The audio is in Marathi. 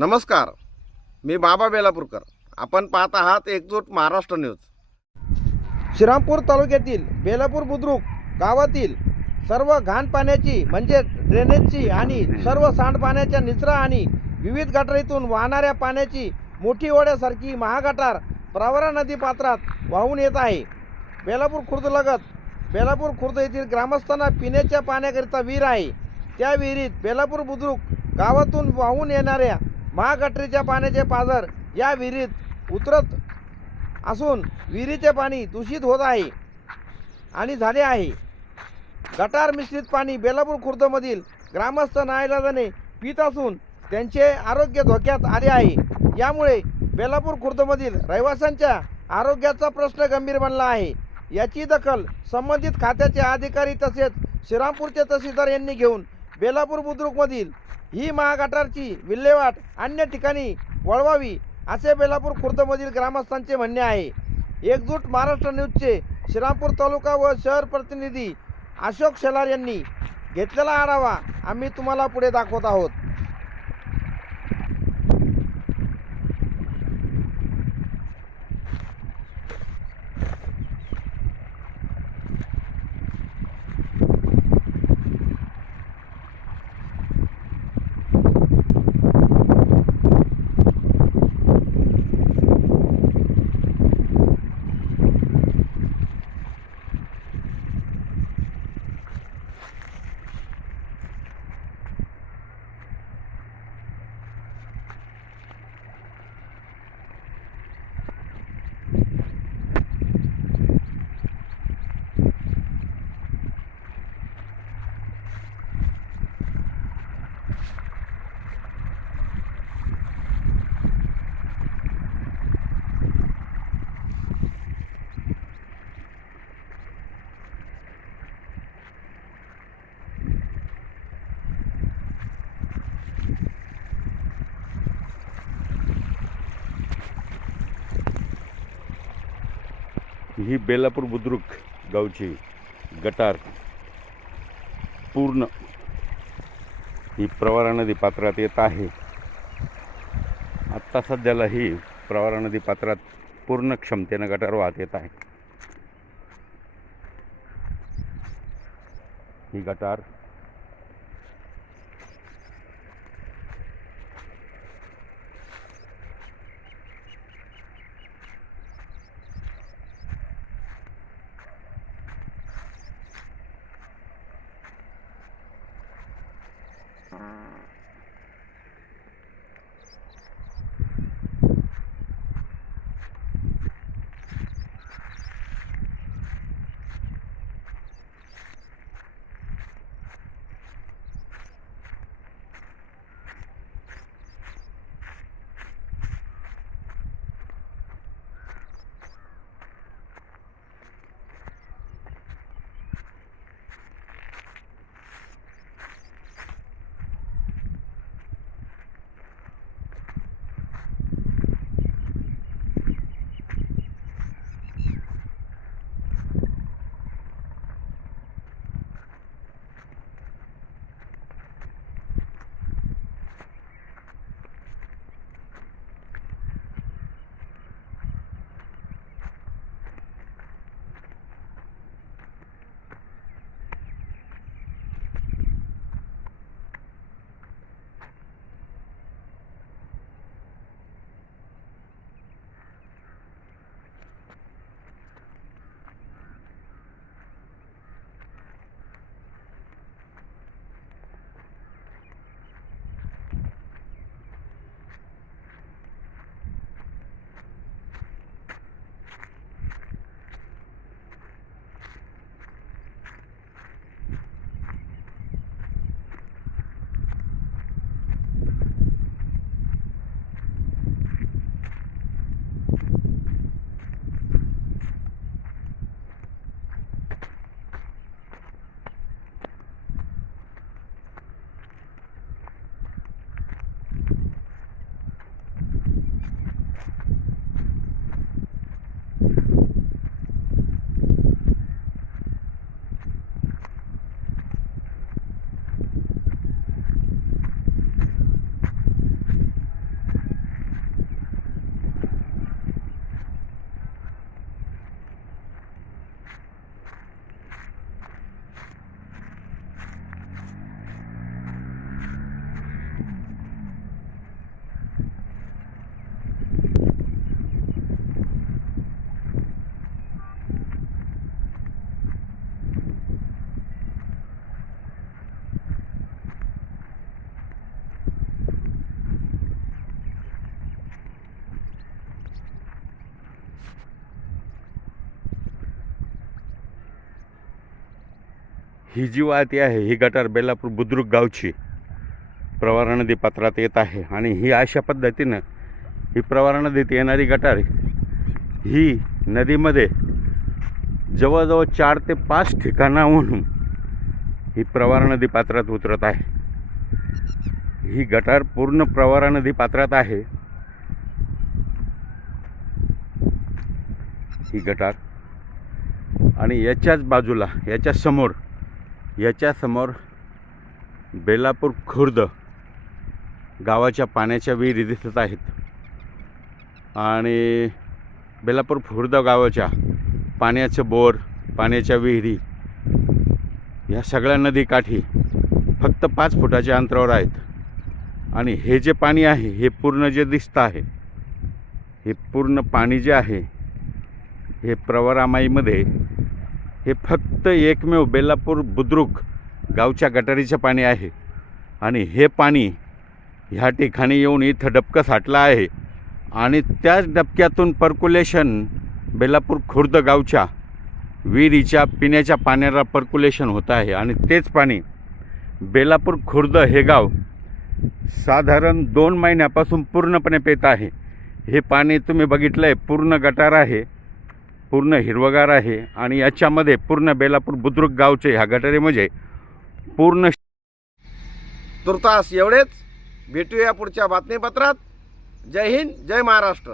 नमस्कार, मी बाबा बेलापूरकर. आपण पाहत आहात एकजूट महाराष्ट्र न्यूज. श्रीरामपूर तालुक्यातील बेलापूर बुद्रुक गावातील सर्व घाण पाण्याची म्हणजे ड्रेनेजची आणि सर्व सांडपाण्याच्या निचरा आणि विविध गटारीतून वाहणाऱ्या पाण्याची मोठी ओढ्यासारखी महागटार प्रवरा नदी पात्रात वाहून येत आहे. बेलापूर खुर्दलगत बेलापूर खुर्द येथील ग्रामस्थांना पिण्याच्या पाण्याकरिता विहीर आहे. त्या विहिरीत बेलापूर बुद्रुक गावातून वाहून येणाऱ्या महागटरीच्या पाण्याचे पाझर या विहिरीत उतरत असून विहिरीचे पाणी दूषित होत आहे आणि झाले आहे. गटार मिश्रित पाणी बेलापूर खुर्दमधील ग्रामस्थ नाईलाजाने पित असून त्यांचे आरोग्य धोक्यात आले आहे. यामुळे बेलापूर खुर्दमधील रहिवाशांच्या आरोग्याचा प्रश्न गंभीर बनला आहे. याची दखल संबंधित खात्याचे अधिकारी तसेच श्रीरामपूरचे तहसीलदार यांनी घेऊन बेलापूर बुद्रुकमधील ही महागटारची विल्हेवाट अन्य ठिकाणी वळवावी असे बेलापूर खुर्दमधील ग्रामस्थांचे म्हणणे आहे. एकजूट महाराष्ट्र न्यूजचे श्रीरामपूर तालुका व शहर प्रतिनिधी अशोक शेलार यांनी घेतलेला आढावा आम्ही तुम्हाला पुढे दाखवत आहोत. ही बेलापूर बुद्रुक गावची गटार पूर्ण ही प्रवरा नदी पात्रात येत आहे. आत्ता सध्याला ही प्रवरा नदी पात्रात पूर्ण क्षमतेने गटार वाहत येत आहे. ही गटार ही जी वाहती आहे ही गटार बेलापूर बुद्रुक गावची प्रवरा नदी पात्रात येत आहे आणि ही अशा पद्धतीनं ही प्रवरा नदीत येणारी गटार ही नदीमध्ये जवळजवळ 4 ते 5 ठिकाणाहून ही प्रवरा नदी पात्रात उतरत आहे. ही गटार पूर्ण प्रवरा नदी पात्रात आहे. ही गटार आणि याच्याच बाजूला याच्या समोर बेलापूर खुर्द गावाच्या पाण्याच्या विहिरी दिसत आहेत आणि बेलापूर खुर्द गावाच्या पाण्याचं बोर, पाण्याच्या विहिरी या सगळ्या नदीकाठी फक्त 5 फुटाच्या अंतरावर आहेत. आणि हे जे पाणी आहे हे पूर्ण जे दिसतं आहे हे पूर्ण पाणी जे आहे हे प्रवरामाईमध्ये हे फक्त एकमेव बेलापूर बुद्रुक गावच्या गटारीचं पाणी आहे. आणि हे पाणी ह्या ठिकाणी येऊन इथं डबकं साठलं आहे आणि त्याच डबक्यातून पर्क्युलेशन बेलापूर खुर्द गावच्या विहिरीच्या पिण्याच्या पाण्याला पर्क्युलेशन होत आहे. आणि तेच पाणी बेलापूर खुर्द हे गाव साधारण 2 महिन्यापासून पूर्णपणे पित आहे. हे पाणी तुम्ही बघितलं आहे पूर्ण गटार आहे, पूर्ण हिरवगार आहे आणि याच्यामध्ये पूर्ण बेलापूर बुद्रुक गावचे ह्या गटारीमध्ये पूर्ण. तुर्तास एवढेच. भेटूया पुढच्या बातमीपत्रात. जय हिंद, जय महाराष्ट्र.